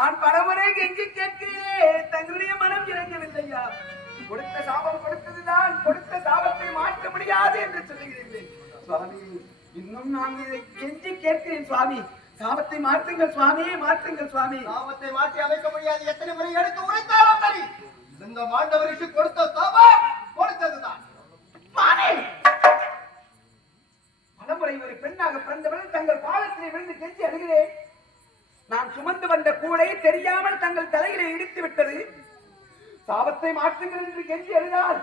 நான் பலமுறை கெஞ்சி கேட்கிறேன், தங்களுடைய மனம் இறங்கவில்லையா? கொடுத்த சாபம் கொடுத்ததுதான், கொடுத்த சாபத்தை மாற்ற முடியாது என்று சொல்லுகிறீர்கள் சுவாமி. இன்னும் நான் இதை கெஞ்சி கேட்கிறேன் சுவாமி, சாபத்தை மாற்றுங்கள் சுவாமி, மாற்றுங்கள் சுவாமி. சாபத்தை மாற்றி அமைக்க முடியாது. எத்தனை முறை எடுத்து உரைத்தாலும் சரி, இந்த மாண்டவருக்கு கொடுத்த சாபம் கொடுத்ததுதான். பலமுறை ஒரு பெண்ணாக பிறந்தவள் தங்கள் பாதத்திலே விழுந்து கெஞ்சி அழுகிறேன். நான் சுமந்து வந்த கூடை தெரியாமல் தங்கள் தலையிலே இடித்து விட்டது. சாபத்தை மாற்றுங்கள் என்று கெஞ்சி அழுதால்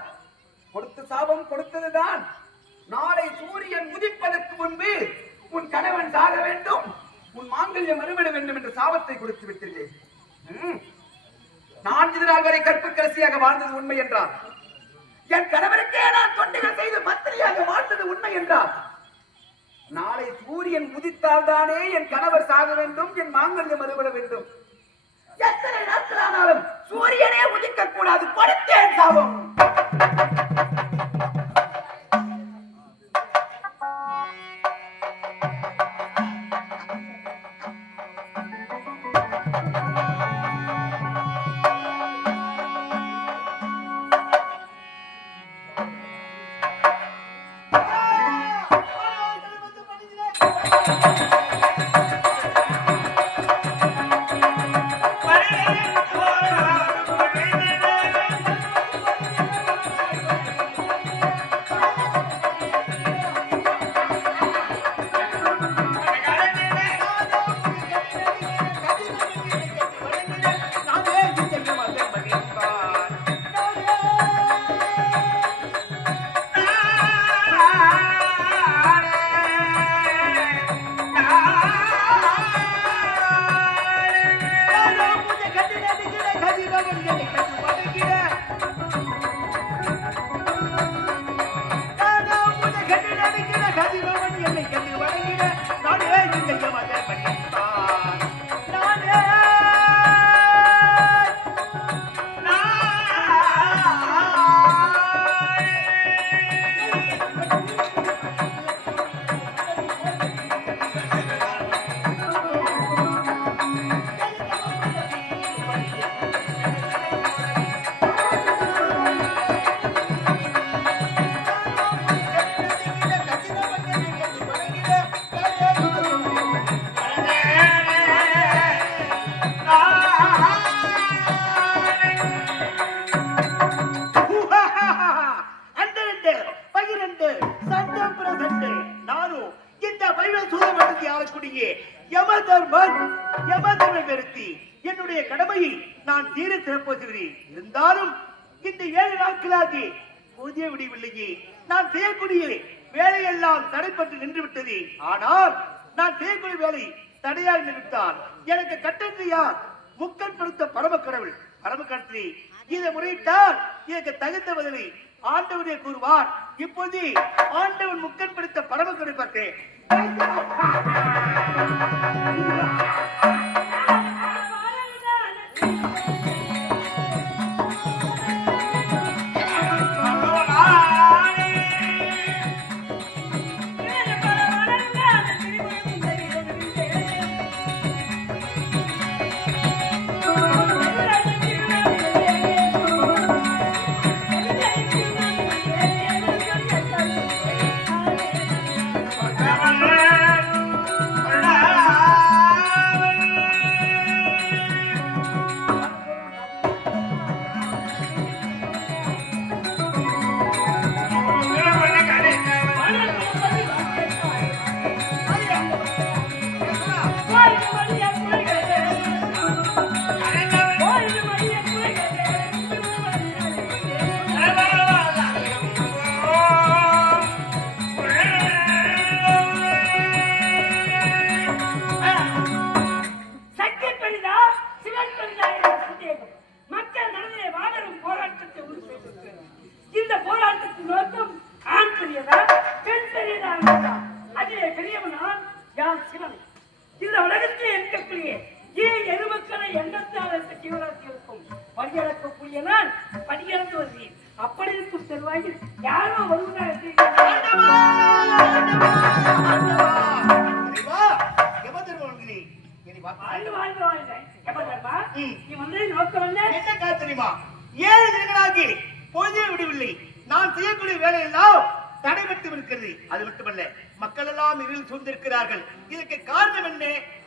கொடுத்த சாபம் கொடுத்ததுதான். நாளை சூரியன் உதிப்பதற்கு முன்பு உன் கணவன் சாக வேண்டும், உன் மாங்கல்யம் மறுவிட வேண்டும் என்று சாபத்தை கொடுத்து விட்டீர்கள். 4 நாள் வரை கற்புக்கரசியாக வாழ்ந்தது உண்மை என்றார். என் கணவருக்கே நான் தொண்டுகள் செய்து மந்திரியாக வாழ்ந்தது உண்மை என்றார். நாளை சூரியன் உதித்தால் தானே என் கணவர் சாக வேண்டும், என் மாங்கல்யம் மறுவிட வேண்டும். எத்தனை நாட்கள் ஆனாலும் சூரியனே உதிக்க கூடாது, கொடுத்தேன் சாபம். என்னுடைய கடமையை நான் தீர சிறப்புகிறேன். இருந்தாலும் இந்த 7 நாட்களாகி புதிய விடிவில்லையே. நான் செய்யக்கூடிய வேலையெல்லாம் தடைப்பட்டு நின்று விட்டது. ஆனால் நான் செய்யக்கூடிய வேலை தடையாக நிறுத்தால் எனக்கு கட்டறியா முக்கன் படுத்த பரம கடவுள் பரமக்கடத்திலே இதை முறையிட்டால் எனக்கு தகுந்த பதிலை ஆண்டவனே கூறுவார். இப்போது ஆண்டவன் முக்கன் படுத்த பரம கடவுள் பார்த்தேன். சாபா ம். நீ வந்து நோக்கம் என்ன? என்ன காரணம் தெரியுமா? 7 தினங்களாகி பொழுதே விடவில்லை. நான் செய்யக்கூடிய வேலையெல்லாம் தடைபட்டு இருக்கிறது. அது மட்டுமல்ல, மக்கள் எல்லாம் இருள் சூழ்ந்திருக்கிறார்கள். இதற்கு காரணம்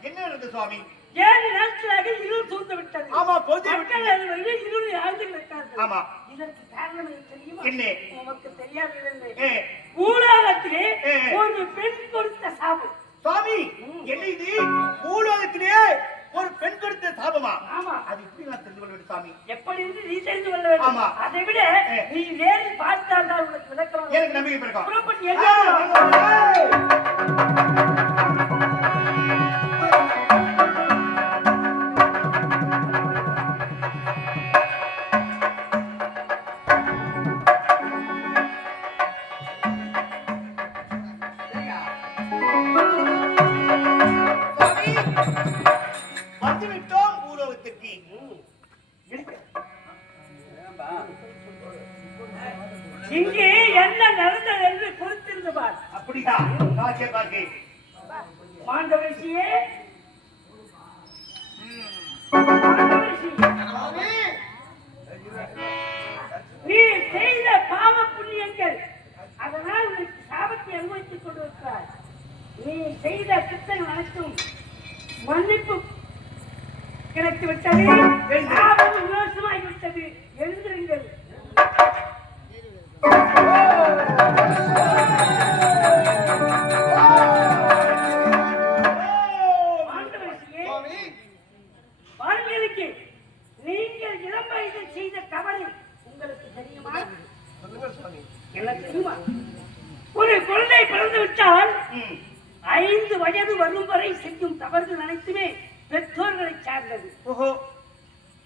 என்ன நடந்தது சுவாமி? 7 நாட்களாக இருள் சூழ்ந்து விட்டது. ஆமா, பொழுதே மக்கள் விட்டு- அனைவரும் இருளில் ஆழ்ந்து கிடக்கிறார்கள். ஆமா. இதற்கு காரணம் என்ன தெரியுமா? என்ன? உமக்கு தெரியாதது ஏ, பூலோகத்திலே ஏ. ஒரு பெண் கொடுத்த சாபம். சுவாமி, என்ன இது? பூலோகத்திலே ஒரு பெண் கொடுத்த சாபமா? ஆமா. அது எப்படி நான் தெரிந்து கொள்ள வேண்டும் சுவாமி? எப்படி என்று நீ தெரிந்து கொள்ள வேண்டும். ஆமா. அதை விட ஏ. நீ நேரில் பார்த்தால் தான் உனக்கு விளக்கம். எனக்கு நம்பிக்கை பிறக்கும். புறப்பட்டு ஆ, எல்லாம் சுவாமி, வந்துவிட்டோம் பூலோகத்திற்கு. இங்கே என்ன நடந்தது என்று குறித்திருந்து பார். அப்படியா? பாக்கே பாக்கே. மாண்டவரிஷியே, மாண்டவரிஷி, சுவாமி, நீ செய்த பாவ புண்ணியங்கள் அதனால் உனக்கு சாபத்தை அனுபவித்துக் கொண்டிருக்கிறாய். நீ செய்த குற்றங்கள் அனைத்தும் மன்னிப்பு கிடைத்து விட்டது. சாபம் விமோசமாகி விட்டது. எழுந்திருங்கள். மாண்டவரிஷியே, சுவாமி, வாழ்க்கைக்கு நீங்கள் இளம் வயதில் செய்த தவறு உங்களுக்கு தெரியுமா? சொல்லுங்கள் சுவாமி. என்ன தெரியுமா? ஒரு குழந்தை பிறந்து விட்டால் ம். 5 வயது வரும் வரை செய்யும் தவறுகள் அனைத்துமே பெற்றோர்களை சார்ந்தது. ஓஹோ.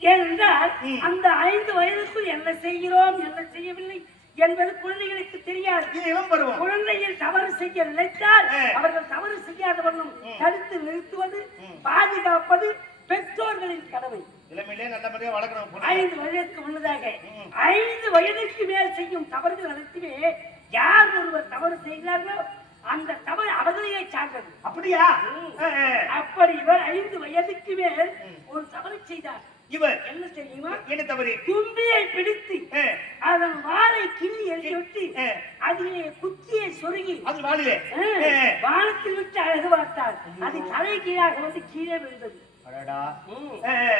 ஏனென்றால் ம். அந்த 5 வயதுக்குள் என்ன செய்கிறோம் என்ன செய்யவில்லை என்பது குழந்தைகளுக்கு தெரியாது. இது இளம் பருவம். குழந்தைகள் தவறு செய்ய நினைத்தால் ஆ. அவர்கள் தவறு செய்யாத வண்ணம் ம். தடுத்து நிறுத்துவது ம். பாதுகாப்பது பெற்றோர்களின் கடமை. இளமையிலே நல்ல முறையா வளர்க்கணும். 5 வயதுக்கு முன்னதாக ம். 5 வயதுக்கு மேல் செய்யும் தவறுகள் அனைத்துமே யார் ஒருவர் தவறு செய்கிறார்களோ அந்த தவறு அவர்களையே சார்ந்தது. அப்படியா? ம். ஆ, ஆ. அப்படி இவர் 5 வயதுக்கு மேல் ஒரு தவறு செய்தார். இவர் என்ன தெரியுமா? என்ன தவறு? தும்பியை பிடித்து ஆ, அதன் வாளை கிள்ளி எறிவிட்டு ஆ. அதிலே குச்சியை சொருகி அது வாளிலே. ஆ, ஆ, ஆ. வானத்தில் விட்டு அழகு பார்த்தார். அது தலை கீழாக வந்து கீழே விழுந்தது. அடடா. ம். ஆ, ஆ.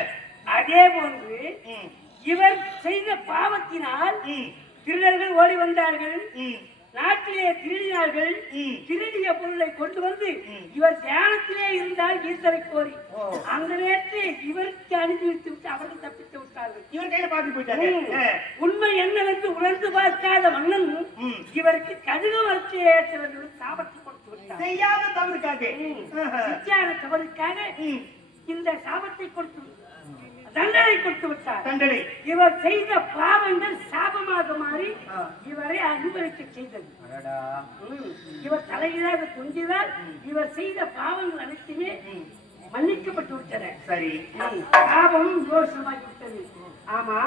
அதே போன்று ம். இவர் செய்த பாவத்தினால் ம். திருடர்கள் ஓடி வந்தார்கள். ம். நாட்டிலே திருடினார்கள். ம். திருடிய பொருளை கொண்டு வந்து ம். இவர் தியானத்திலே இருந்தால் ஈஸ்வரை கோரி ஓ. அந்த நேரத்தில் இவருக்கு அனுப்பி வைத்து விட்டு அவர்கள் தப்பித்து விட்டார்கள். இவர் கையில பாத்து போயிட்டாங்க. ம். ஆ. உண்மை என்னவென்று உணர்ந்து பார்க்காத மன்னன் ம். இவருக்கு கடுகு வளர்ச்சியை சாபத்தை கொடுத்து விட்டார். செய்யாத தவறுக்காக. ம். ஆஹா. சித்தியான தவறுக்காக ம். இந்த சாபத்தை கொடுத்து தண்டனை கொடுத்து விட்டார். தண்டனை. இவர் செய்த பாவங்கள் சாபமாக மாறி ஆ. இவரை அனுபவிக்க செய்தது. அடடா. ம். இவர் தலையிலாக தொங்கினால் இவர் செய்த பாவங்கள் அனைத்துமே ம். மன்னிக்கப்பட்டு விட்டன. சரி. சாபம் யோசனமாகி விட்டது. ஆமா,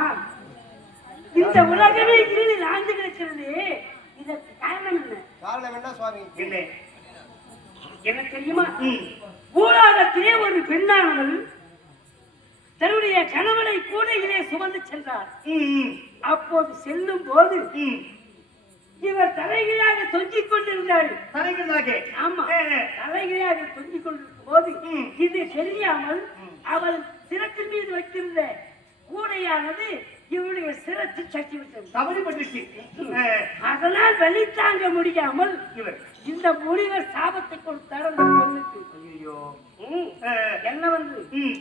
இந்த உலகமே இருளில் ஆழ்ந்து கிடக்கிறது. இதற்கு காரணம் என்ன? காரணம் என்ன சுவாமி? என்ன? என்ன தெரியுமா? ம். பூலோகத்திலே ஒரு பெண்ணானவள் தன்னுடைய கணவனை கூடையிலே சுமந்து சென்றார். ம். ம். அப்போது செல்லும் போது ம். இவர் தலைகீழாக தொங்கிக் கொண்டிருந்தாள். தலைகளாக. ஆமா, ஆ. தலைகீழாக தொங்கிக் கொண்டிருக்கும் போது ம். இது தெரியாமல் அவள் சிரத்தின் மீது வைத்திருந்த கூடையானது இவருடைய சிரத்தில் சட்டிவிட்டது. தவறு பட்டுச்சு. ஆ. அதனால் வலி தாங்க முடியாமல் இவர். இந்த முனிவர் சாபத்தை கொடுத்தார் அந்த பெண்ணுக்கு. ஐயோ. ம். ஆ. என்ன வந்து ம்.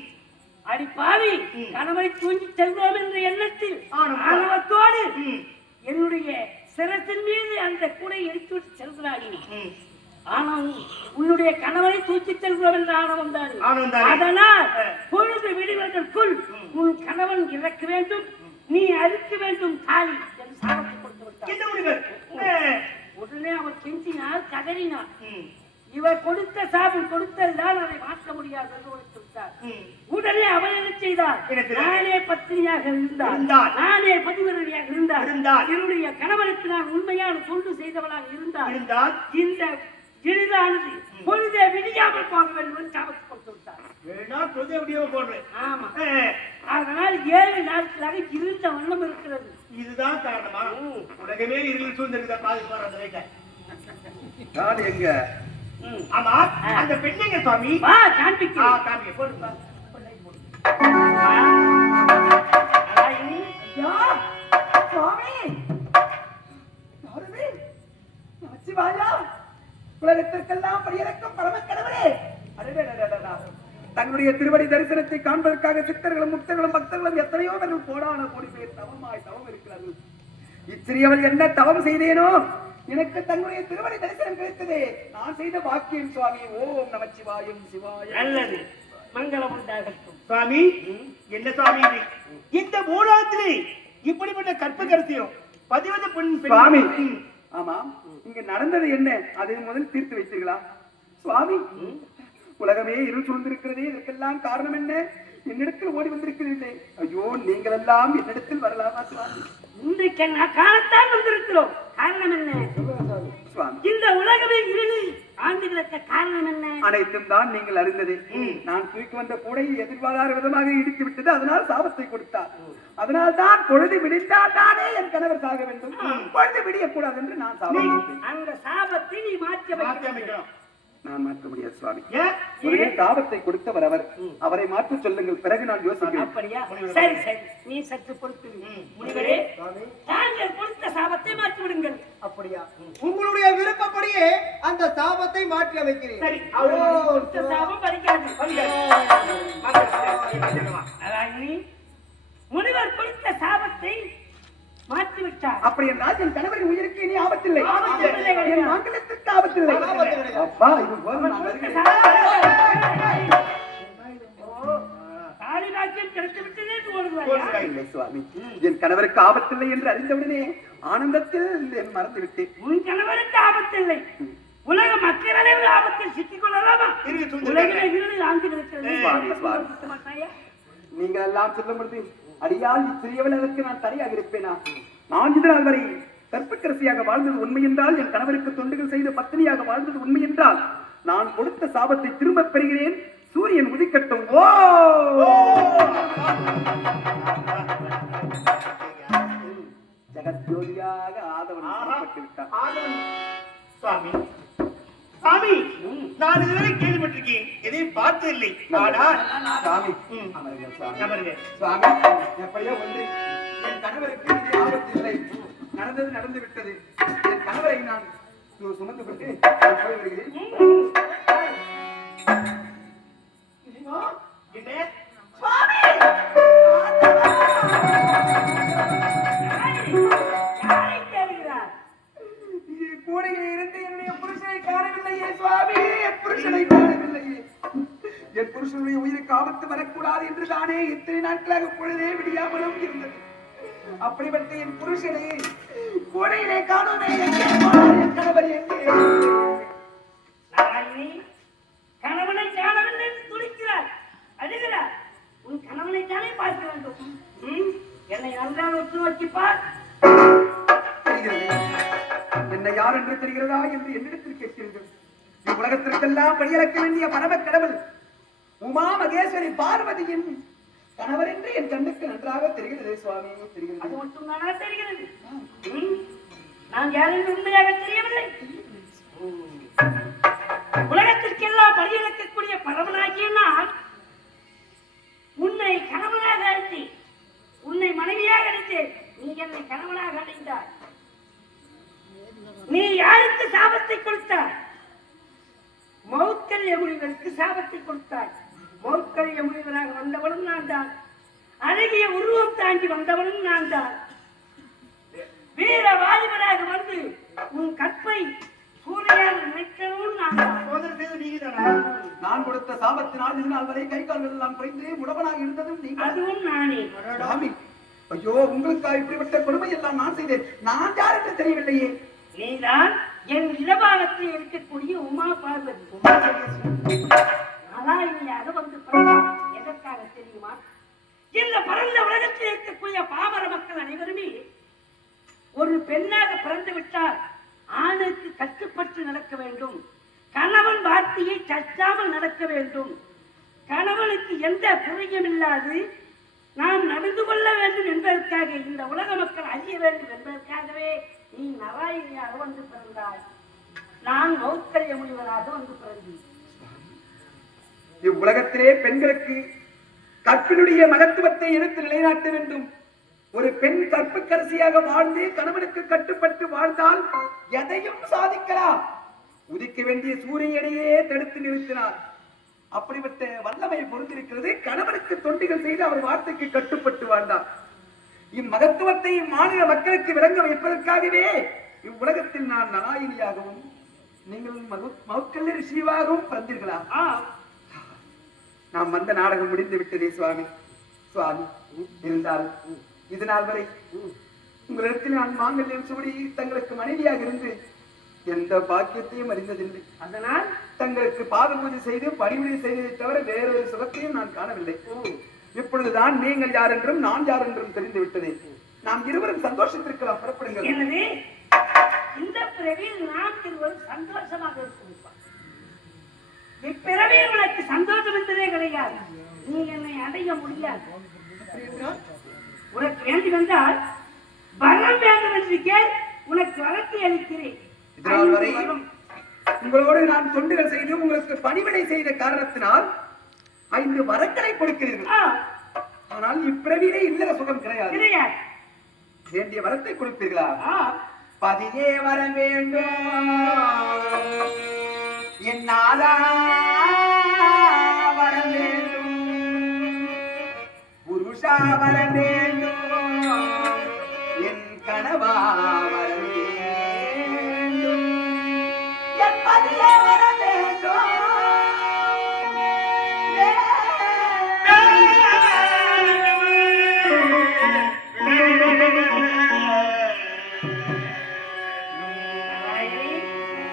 அடி பாவி, ம். கணவனை தூங்கி செல்வோம் என்ற எண்ணத்தில் ஆணவம். ஆணவத்தோடு ம். என்னுடைய சிரத்தின் மீது அந்த கூடை எடுத்துவிட்டு செல்கிறாய். ம். ஆனால் உன்னுடைய கணவனை தூக்கி செல்கிறோம் என்ற ஆணவம் தான். ஆணவம் தானே. அதனால் ஆ. பொழுது விடுவதற்குள் உன் கணவன் இறக்க வேண்டும், நீ அறுக்க வேண்டும் தாலி என்று சாபத்தை கொடுத்து விட்டார். என்ன முனிவர்? ஆ. உடனே அவர் கெஞ்சினார், கதறினார். ம். இவர் கொடுத்த சாபம் கொடுத்ததால் அதை மாற்ற முடியாது என்று உரைத்து விட்டார். ம். உடனே அவள் என்ன செய்தார்? என்ன செய்தார்? நானே பத்தினியாக இருந்தார், இருந்தார். நானே பதிவரடியாக இருந்தார், இருந்தார். என்னுடைய கணவனுக்கு நான் உண்மையான தொண்டு செய்தவளாக இருந்தார். இருந்தால் இந்த எளிதானது பொழுதே விடியாமல் போக வேண்டும் என்று சாபத்தை கொடுத்தார். கொடுத்து விட்டார். வேணா புதிய வீடியோவை போடுறேன். ஆமா, ஆ, அதனால் 7 நாட்களாக இருந்த வண்ணம் இருக்கிறது. இதுதான் காரணமா? உலகமே இருள் சூழ்ந்திருக்க பாதி போற அந்த வீட்டை. நான் எங்க ஆமா, அந்த பெண்ணுங்க சுவாமி. வா காண்பிக்கிறேன். காமிக்க போடுப்பா. அழகினி, சுவாமி யாருமே நமச்சிவாயா உலகத்திற்கெல்லாம் படியிறக்கும் பரமக்கடவுளே அடடடடடடா. தங்களுடைய திருவடி தரிசனத்தை காண்பதற்காக சித்தர்களும் முக்தர்களும் பக்தர்களும் எத்தனையோ பேர்கள் கோடான கோடி பேர் தவம் இருக்கிறார்கள். இச்சிறியவள் என்ன தவம் செய்தேனோ எனக்கு தங்களுடைய திருவடி தரிசனம் கிடைத்ததே நான் செய்த பாக்கியம் சுவாமி. ஓம் நமச்சிவாயம் சிவாய. நல்லது, மங்களம் உண்டாகட்டும். சுவாமி, என்ன சுவாமி இது? இந்த மூலத்திலே இப்படிப்பட்ட கற்பகரசியம் 11 பெண் சுவாமி, ஆமா இங்க நடந்தது என்ன அதை முதல் தீர்த்து வைத்தீர்களா சுவாமி? உலகமே இருள் சூழ்ந்திருக்கிறதே, இதற்கெல்லாம் காரணம் என்ன? என்னிடத்தில் ஓடி வந்திருக்கிறீர்களே, ஐயோ நீங்கள் எல்லாம் என்னிடத்தில் வரலாமா சுவாமி? இன்றைக்கு நான் காணத்தான் வந்திருக்கிறோம். காரணம் என்ன சுவாமி, இந்த உலகமே இருளில் ஆண்டு கிடக்க காரணம் என்ன? அனைத்தும் தான் நீங்கள் அறிந்ததே. நான் தூக்கி வந்த கூடையை எதிர்பாராத விதமாக இடித்து விட்டது, அதனால் சாபத்தை கொடுத்தார். அதனால் தான் பொழுது விடிந்தால் தானே என் கணவர் சாக வேண்டும், பொழுது விடியக்கூடாது என்று நான் சாபம் கொடுத்தேன். அந்த சாபத்தை நீ மாற்றி அமைக்கணும். நான் மாற்ற முடியாது சுவாமி. ஏன்? முதலில் சாபத்தை கொடுத்தவர் அவர், அவரை மாற்ற சொல்லுங்கள், பிறகு நான் யோசிக்கிறேன். அப்படியா? சரி சரி, நீ சற்று பொறுத்து முனிவரே, தாங்கள் கொடுத்த சாபத்தை மாற்றி விடுங்கள். அப்படியா? உங்களுடைய விருப்பப்படியே அந்த சாபத்தை மாற்றி அமைக்கிறேன். சரி, கொடுத்த சாபம் பறிக்காது. அழகினி, முனிவர் கொடுத்த சாபத்தை மாற்றி விட்டார். அப்படி என்றால் என் கணவரின் உயிருக்கு இனி ஆபத்தில்லை, ஆபத்தில்லை. என் மாங்கல்யத்திற்கு ஆபத்தில்லை. ஆபத்தில்லை. அப்பா இது போதும், நான் கொடுத்த வருகிறேன். தாலி பாக்கியம் கிடைத்து விட்டதே என்று ஓடுவாயா? இல்லை சுவாமி, என் கணவருக்கு ஆபத்தில்லை என்று அறிந்தவுடனே ஆனந்தத்தில் என் மறந்து விட்டேன். உன் கணவருக்கு ஆபத்தில்லை, உலக மக்கள் அனைவரும் ஆபத்தில் சிக்கிக் கொள்ளலாமா? உலகிலே இருளில் ஆண்டு இருக்கிறது. சுவாமி, சுவாமி. கொடுக்க மாட்டாயா? நீங்கள் எல்லாம் சொல்ல முடியும், அடியால் இச்சிறியவள் அதற்கு நான் தடையாக இருப்பேனா? நான் இது நாள் வரை கற்பக்கரசியாக வாழ்ந்தது உண்மை என்றால், என் கணவருக்கு தொண்டுகள் செய்த பத்தினியாக வாழ்ந்தது உண்மை என்றால், நான் கொடுத்த சாபத்தை திரும்பப் பெறுகிறேன். சூரியன் உதிக்கட்டும். ஓ ஜெகத்ஜோதியாக ஆதவன் புறப்பட்டு விட்டான். சுவாமி, சுவாமி, நான் இதுவரை கேள்விப்பட்டிருக்கேன், எதையும் பார்த்ததில்லை. ஆனால் சுவாமி, அமருங்கள் சுவாமி. அமருங்க. சுவாமி, எப்படியோ ஒன்று, என் கணவருக்கு இது ஆபத்து இல்லை. நடந்தது நடந்து விட்டது. என் கணவரை நான் சுமந்து கொண்டு நான் போய் வருகிறேன். என்ன? யாரை தேடுகிறார்? கூடையில் இருந்து என்னுடைய புருஷனை காணவில்லையே சுவாமி, என் புருஷனை காணவில்லையே. என் புருஷனுடைய உயிருக்கு ஆபத்து வரக்கூடாது என்று தானே இத்தனை நாட்களாக பொழுதே விடியாமலும் இருந்தது. அப்படிப்பட்ட என் புருஷனை கூடையிலே காணோமே, எங்கே போனார் என் கணவர், எங்கே? நாராயணி, கணவனை காணவில்லை என்று துடிக்கிறார், அழுகிறார். உன் கணவனை தானே பார்க்க வேண்டும். என்னை நன்றாக உற்று நோக்கி பார். தெரிகிறது, என்ன யார் என்று தெரிகிறதா என்று என்னிடத்தில் கேட்கிறீர்கள். உலகத்திற்கெல்லாம் படியளக்க வேண்டிய பரம கடவுள் உமா மகேஸ்வரி பார்வதியின் கணவர் என்று என் கண்ணுக்கு நன்றாக தெரிகிறது சுவாமி, அது தெரிகிறது. மட்டும் தானா தெரிகிறது? நான் யாரும் உண்மையாக தெரியவில்லை. உலகத்திற்கெல்லாம் பலியிழக்கக்கூடிய பரவனாகிய நான் உன்னை கணவனாக அழைத்தேன், உன்னை மனைவியாக அழைத்தேன். நீ என்னை கணவனாக அடைந்தாய். நீ யாருக்கு சாபத்தை கொடுத்தாய்? மௌக்கல் யமுனிவருக்கு சாபத்தை கொடுத்தாய். மௌக்கல் யமுனிவராக வந்தவனும் நான் தான், அழகிய உருவம் தாண்டி வந்தவனும் நான் தான், வீர வாலிபராக வந்து உன் கற்பை சூறையாக நினைக்கிறவனும் நான் தான். சோதனை செய்து நீங்கதானா? நான் கொடுத்த சாபத்தினால் இது நாள் வரை கை கால்கள் எல்லாம் குறைந்து முடவனாக இருந்ததும் நீங்கள். அதுவும் நானே. சுவாமி, ஐயோ உங்களுக்கு இப்படிப்பட்ட கொடுமை எல்லாம் நான் செய்தேன். நான் யார் என்று தெரியவில்லையே. நீதான் என் இடபாகத்தில் இருக்கக்கூடிய உமா பார்வதி. நாராயணியாக வந்து பிறந்தார். எதற்காக தெரியுமா? இந்த பரந்த உலகத்தில் இருக்கக்கூடிய பாமர மக்கள் அனைவருமே ஒரு பெண்ணாக பிறந்து விட்டால் ஆணுக்கு கட்டுப்பட்டு நடக்க வேண்டும், கணவன் வார்த்தையை தட்டாமல் நடக்க வேண்டும், கணவனுக்கு எந்த குறையும் இல்லாது நாம் நடந்து கொள்ள வேண்டும் என்பதற்காக, இந்த உலக மக்கள் அறிய வேண்டும் என்பதற்காகவே நீ நாராயணியாக வந்து பிறந்தாய். நான் மௌத்கல்ய முனிவராக வந்து பிறந்தேன். இவ்வுலகத்திலே பெண்களுக்கு கற்பினுடைய மகத்துவத்தை எடுத்து நிலைநாட்ட வேண்டும். ஒரு பெண் கற்புக்கரசியாக வாழ்ந்து கணவனுக்கு கட்டுப்பட்டு வாழ்ந்தால் எதையும் சாதிக்கலாம். உதிக்க வேண்டிய சூரியனையே தடுத்து நிறுத்தினார். அப்படிப்பட்ட வல்லமை பொருந்திருக்கிறது. கணவனுக்கு தொண்டிகள் செய்து அவர் வார்த்தைக்கு கட்டுப்பட்டு வாழ்ந்தார். இம்மகத்துவத்தை மாநில மக்களுக்கு விளங்க வைப்பதற்காகவே இவ்வுலகத்தில் நான் நாராயணியாகவும் நீங்கள் மௌத்கல்ய ரிஷியாகவும் பிறந்தீர்களா? நாம் வந்த நாடகம் முடிந்து விட்டதே சுவாமி. சுவாமி இருந்தால் இது நாள் வரை உங்களிடத்தில் நான் மாங்கல்யம் சூடி தங்களுக்கு மனைவியாக இருந்து எந்த பாக்கியத்தையும் அறிந்ததில்லை. அதனால் தங்களுக்கு பாத பூஜை செய்து பணிவிடை செய்ததை தவிர வேறொரு சுகத்தையும் நான் காணவில்லை. இப்பொழுதுதான் நீங்கள் யார் என்றும் நான் யார் என்றும் தெரிந்து விட்டதே. நாம் இருவரும் சந்தோஷத்திற்கலாம். புறப்படுங்கள். எனவே இந்த பிறவியில் நாம் இருவரும் சந்தோஷமாக இருக்கும். இப்பிறவியில் உனக்கு சந்தோஷம் என்பதே கிடையாது. நீ என்னை அடைய முடியாது. உனக்கு வேண்டி வந்தால் வரம் வேண்டும் என்று கேள், உனக்கு வரத்தை அளிக்கிறேன். இதனால் வரை உங்களோடு நான் தொண்டுகள் செய்து உங்களுக்கு பணிவிடை செய்த காரணத்தினால் 5 வரங்களை கொடுக்கிறீர்கள். ஆனால் இப்பிறவிலே இல்லற சுகம் கிடையாது. வேண்டிய வரத்தை கொடுப்பீர்களா? பதியே வர வேண்டும், என்னாலா வர வேண்டும், புருஷா வர வேண்டும், என் கணவா வர வேண்டும், என் பதியே வர வேண்டும்.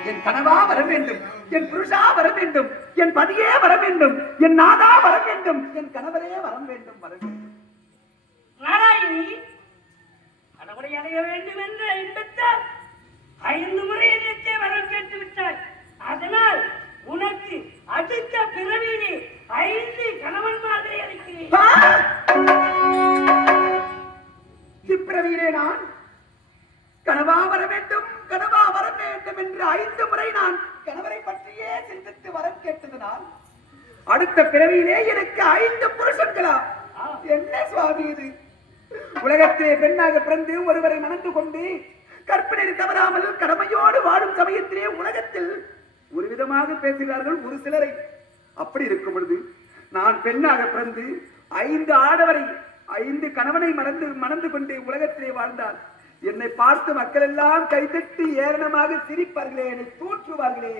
என் கனவா வர வேண்டும், என் புருஷா வர வேண்டும், என் பதியே வர வேண்டும், என் நாதா வர வேண்டும், என் கணவரே வர வேண்டும். வர வேண்டும். நாராயணி, கடவுளை அடைய வேண்டும் என்ற எண்ணத்தால் 5 முறை என்னத்தை வரம் கேட்டு விட்டாய். அதனால் உனக்கு அடுத்த பிறவியிலே 5 கணவன்மார்களை அளிக்கிறேன். இப்பிறவியிலே நான் கனவா வர வேண்டும், கனவா வர வேண்டும் என்று 5 முறை நான் கணவரை பற்றியே சிந்தித்து வரம் கேட்டதனால் அடுத்த பிறவியிலே எனக்கு 5 புருஷன்களா? என்ன சுவாமி இது? உலகத்திலே பெண்ணாக பிறந்து ஒருவரை மணந்து கொண்டு கற்பனை தவறாமல் கடமையோடு வாழும் சமயத்திலே உலகத்தில் ஒரு விதமாக பேசுகிறார்கள் ஒரு சிலரை. அப்படி இருக்கும் பொழுது நான் பெண்ணாக பிறந்து 5 ஆடவரை 5 கணவனை மணந்து கொண்டு உலகத்திலே வாழ்ந்தார். என்னை பார்த்து மக்கள் எல்லாம் கைதட்டி ஏளனமாக சிரிப்பார்களே, என்னை தூற்றுவார்களே.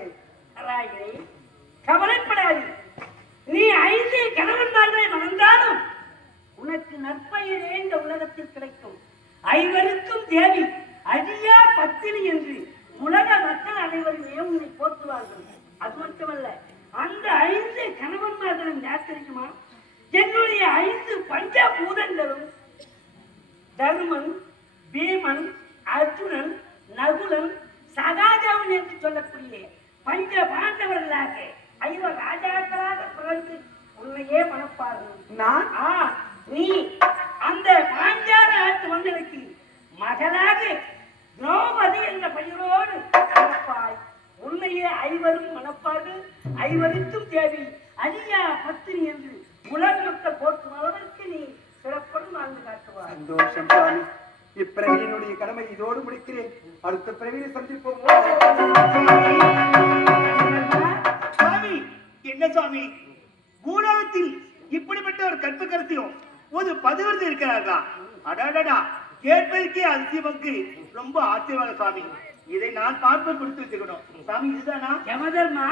கவலைப்படாது. நீ 5 கணவன்மார்களை மணந்தாலும் உனக்கு நற்பெயரே இந்த உலகத்தில் கிடைக்கும். 5ருக்கும் தேவி அழியா பத்தினி என்று உலக மக்கள் அனைவருமே உன்னை போற்றுவார்கள். அது மட்டுமல்ல, அந்த 5 கணவன்மார்களும் யார் தெரியுமா? என்னுடைய 5 பஞ்சபூதங்களும் தர்மன், பீமன், அர்ஜுனன், நகுலன், சகாதேவன் என்று சொல்லக்கூடிய பஞ்ச பாண்டவர்களாக 5 ராஜாக்களாக பிறந்து உன்னையே மணப்பார்கள். நான் நீ அந்த பாஞ்சால ஆட்டு மன்னனுக்கு மகளாக திரௌபதி என்ற பெயரோடு மணப்பாய். உன்னையே 5ரும் மணப்பார்கள். 5ருக்கும் தேவி அழியா பத்தினி என்று உலக மக்கள் போற்றும் அளவிற்கு நீ சிறப்புடன் வாழ்ந்து காட்டுவார். சந்தோஷம் சுவாமி. இப்பிறவியினுடைய கடமை இதோடு முடிக்கிறேன். அடுத்த பிறவியை சந்திப்போம். சுவாமி, என்ன சுவாமி, பூலோகத்தில் இப்படிப்பட்ட ஒரு கற்புக்கரசியும் ஒரு பதிவர்த்தி இருக்கிறார்களா? அடாடா, கேட்பதற்கே அதிசயமக்கு ரொம்ப ஆச்சரியமாக சுவாமி. இதை நான் பார்த்து கொடுத்து வச்சுக்கணும். சுவாமி, இதுதானா? யமதர்மா,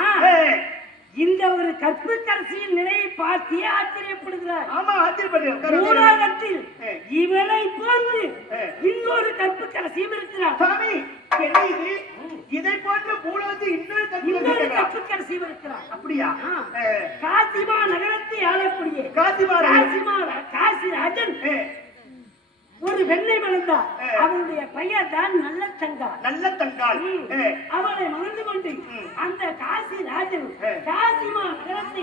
இந்த ஒரு கற்புக்கரசியின் நிலையை பார்த்தே ஆச்சரியப்படுகிறார். ஆமா, ஆச்சரியப்படுகிறேன். பூலோகத்தில் இவனை போன்று இன்னொரு கற்புக்கரசியும் இருக்கிறார். சுவாமி, என்ன இது? இதை போன்று பூலோகத்தில் இன்னொரு கற்புக்கரசியும் இருக்கிறார். அப்படியா? காசிமா நகரத்தை ஆளக்கூடிய காசிராஜன் ஒரு பெண்ணை மணந்தார். அவருடைய பெயர் தான் நல்ல தங்காள். நல்ல தங்காள். அவளை மணந்து கொண்டு அந்த காசிராஜன் காசிமா நகரத்தை